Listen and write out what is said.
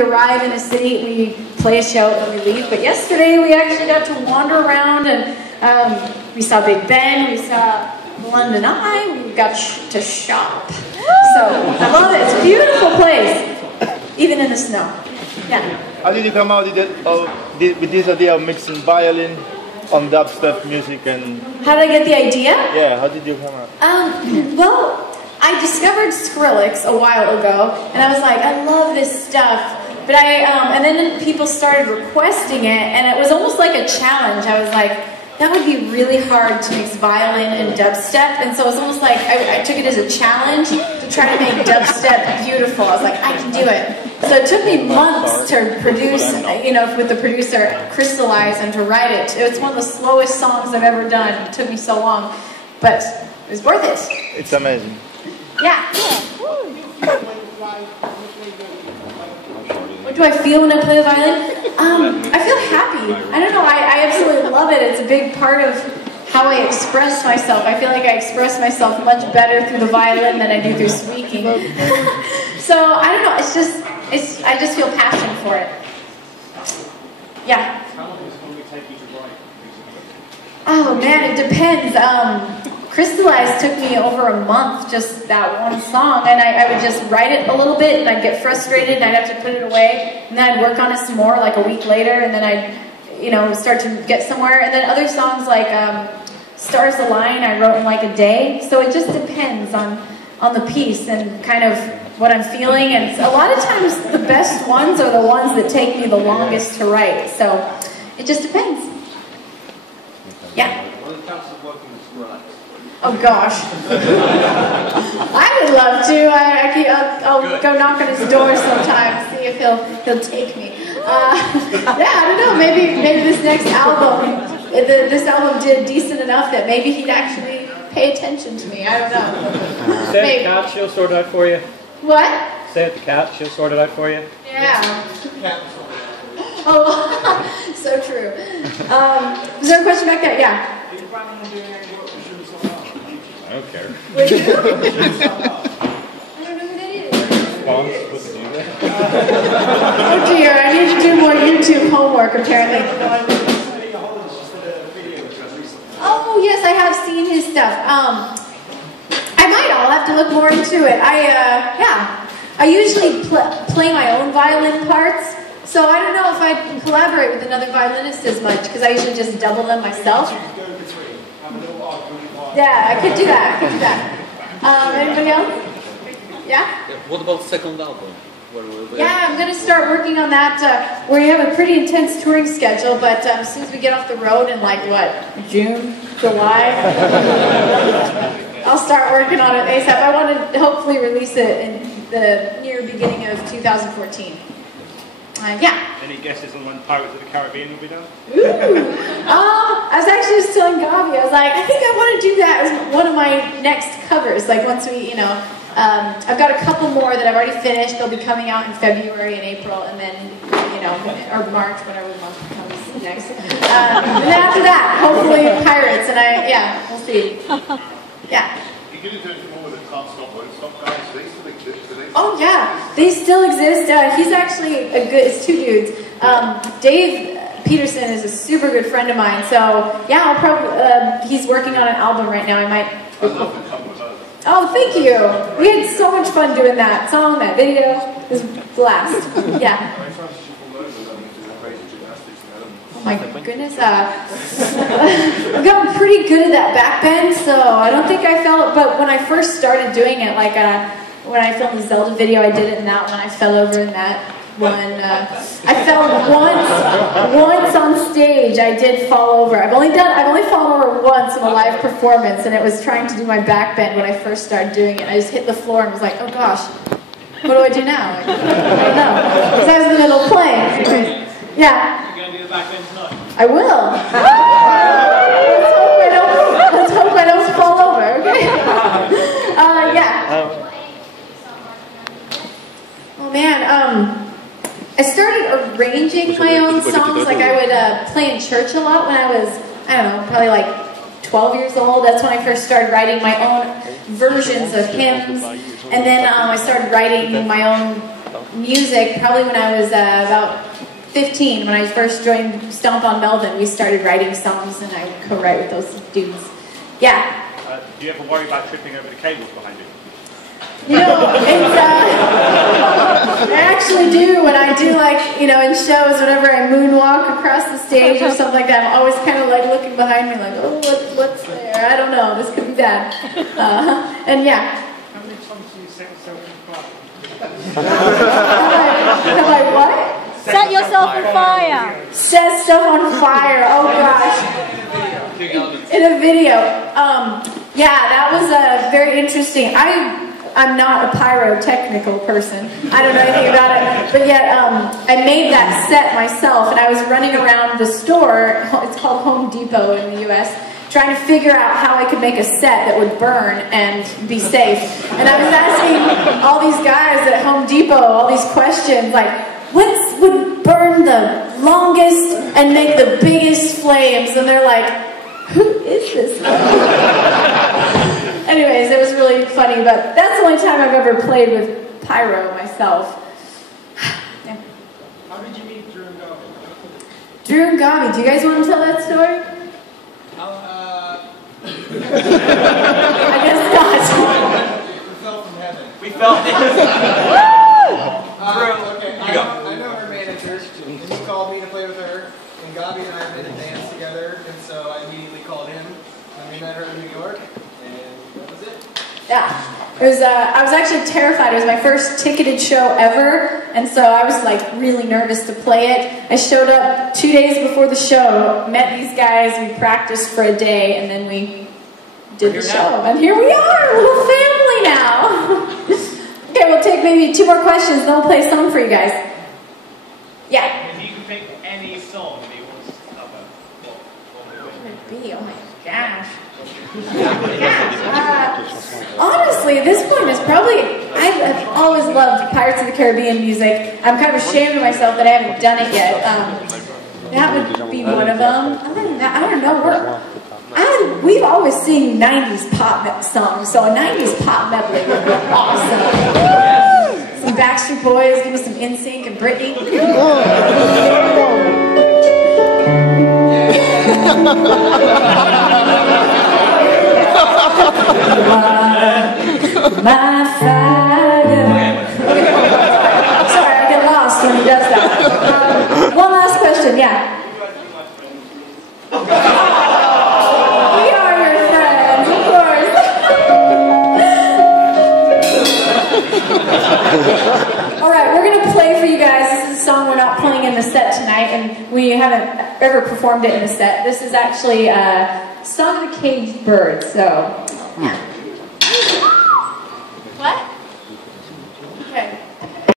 we arrive in a city, we play a show and we leave. But yesterday we actually got to wander around and we saw Big Ben, we saw London Eye, we got to shop. So I love it. It's a beautiful place, even in the snow. Yeah. How did you come out with this idea of mixing violin on dubstep music and? How did I get the idea? Yeah. How did you come out? Well, I discovered Skrillex a while ago, and I was like, I love this stuff. But and then people started requesting it, and it was almost like a challenge. I was like, that would be really hard to mix violin and dubstep, and so it was almost like I took it as a challenge to try to make dubstep beautiful. I was like, I can do it. So it took me months to produce, with the producer, crystallize and to write it. It's one of the slowest songs I've ever done. It took me so long, but it was worth it. It's amazing. Yeah. What do I feel when I play the violin? I feel happy. I don't know, I absolutely love it. It's a big part of how I express myself. I feel like I express myself much better through the violin than I do through speaking. So, I don't know, I just feel passion for it. Yeah. How long does it normally take you to write? Oh man, it depends. Crystallize took me over a month, just that one song, and I would just write it a little bit, and I'd get frustrated, and I'd have to put it away, and then I'd work on it some more, like a week later, and then I'd, start to get somewhere, and then other songs like Stars Align, I wrote in like a day, so it just depends on the piece and kind of what I'm feeling, and a lot of times the best ones are the ones that take me the longest to write, so it just depends. Yeah. Oh gosh, I would love to. I'll go knock on his door sometime, see if he'll take me. Yeah, I don't know. Maybe this next album, this album did decent enough that maybe he'd actually pay attention to me. I don't know. Say it to the cat, she'll sort it out for you. What? Say it to the cat, she'll sort it out for you. Yeah. Oh, so true. Was there a question back there? Yeah. I don't care. Would you? I don't know who that is. Oh dear, I need to do more YouTube homework apparently. Oh yes, I have seen his stuff. I'll have to look more into it. I usually play my own violin parts, so I don't know if I can collaborate with another violinist as much, because I usually just double them myself. Yeah, I could do that. Anybody else? Yeah? What about second album? Yeah, I'm going to start working on that. We have a pretty intense touring schedule, but as soon as we get off the road in June, July, I'll start working on it ASAP. I want to hopefully release it in the near beginning of 2014. Yeah. Any guesses on when Pirates of the Caribbean will be done? Ooh. I was actually just telling Gabi, I was like, I think I want to do that as one of my next covers. Like once we, I've got a couple more that I've already finished. They'll be coming out in February and April, and then, or March, whatever month comes next. And then after that, hopefully Pirates, and we'll see. Yeah. You can do anything more with the Can't Stop, Won't Stop guys? They still exist, do they? Oh yeah, they still exist. He's actually it's two dudes. Dave Peterson is a super good friend of mine, so yeah, I'll probably, he's working on an album right now. I might. I love the cover of. Oh, thank you. We had so much fun doing that song, that video. It was a blast. Yeah. Oh my goodness. I've gotten pretty good at that back bend, so I don't think I fell, but when I first started doing it, when I filmed the Zelda video, I did it in that one. I fell over in that one. I fell once on stage. I did fall over. I've only fallen over once in a live performance, and it was trying to do my back bend when I first started doing it. I just hit the floor and was like, oh gosh, what do I do now? I don't know. Because I was in the middle of playing. Yeah. You're going to do the back bend tonight? I will. Let's hope I don't fall over. Okay. Yeah. Oh man, I started arranging my own songs. Like I would play in church a lot when I was, I don't know, probably like 12 years old. That's when I first started writing my own versions of hymns. And then I started writing my own music probably when I was about 15, when I first joined Stomp on Melvin. We started writing songs, and I would co-write with those dudes. Yeah. Do you ever worry about tripping over the cables behind you? You know, it's, I actually do when I do, like, you know, in shows, whenever I moonwalk across the stage or something like that, I'm always kind of like looking behind me like, oh, what's there? I don't know, this could be bad. And yeah. How many times do you set yourself on fire? Have I what? Set yourself on fire. Set stuff on fire, oh gosh. In a video. Yeah, that was very interesting. I'm not a pyrotechnical person. I don't know anything about it. But yet, I made that set myself, and I was running around the store, it's called Home Depot in the US, trying to figure out how I could make a set that would burn and be safe. And I was asking all these guys at Home Depot all these questions, like, what would burn the longest and make the biggest flames? And they're like, who is this guy? Anyways, it was really funny, but that's the only time I've ever played with pyro myself. Yeah. How did you meet Drew and Gabi? Drew and Gabi, do you guys want to tell that story? I guess not. We fell from heaven. We felt it. Okay, I know her manager, and he called me to play with her, and Gabi and I have been in dance together, and so I immediately called him, and we met her in New York, and that was it. Yeah. It was, I was actually terrified. It was my first ticketed show ever, and so I was like really nervous to play it. I showed up 2 days before the show, met these guys, we practiced for a day, and then we did the show. And here we are, a little family now. Okay, we'll take maybe 2 more questions, then we'll play a song for you guys. Yeah. If you can pick any song that you want us to cover, what would it be? Oh my gosh. Honestly, at this point, it's probably, I've always loved Pirates of the Caribbean music. I'm kind of ashamed of myself that I haven't done it yet. That would be one of them. Other than that, I don't know. We've always seen 90s pop songs, so a 90s pop medley would be awesome. Some Backstreet Boys, give me some NSYNC and Britney. My fire. Sorry, I get lost when he does that. One last question, yeah. We are your friends, of course. Alright, we're going to play for you guys. This is a song we're not playing in the set tonight, and we haven't ever performed it in a set. This is actually Song of the Caged Bird, so yeah.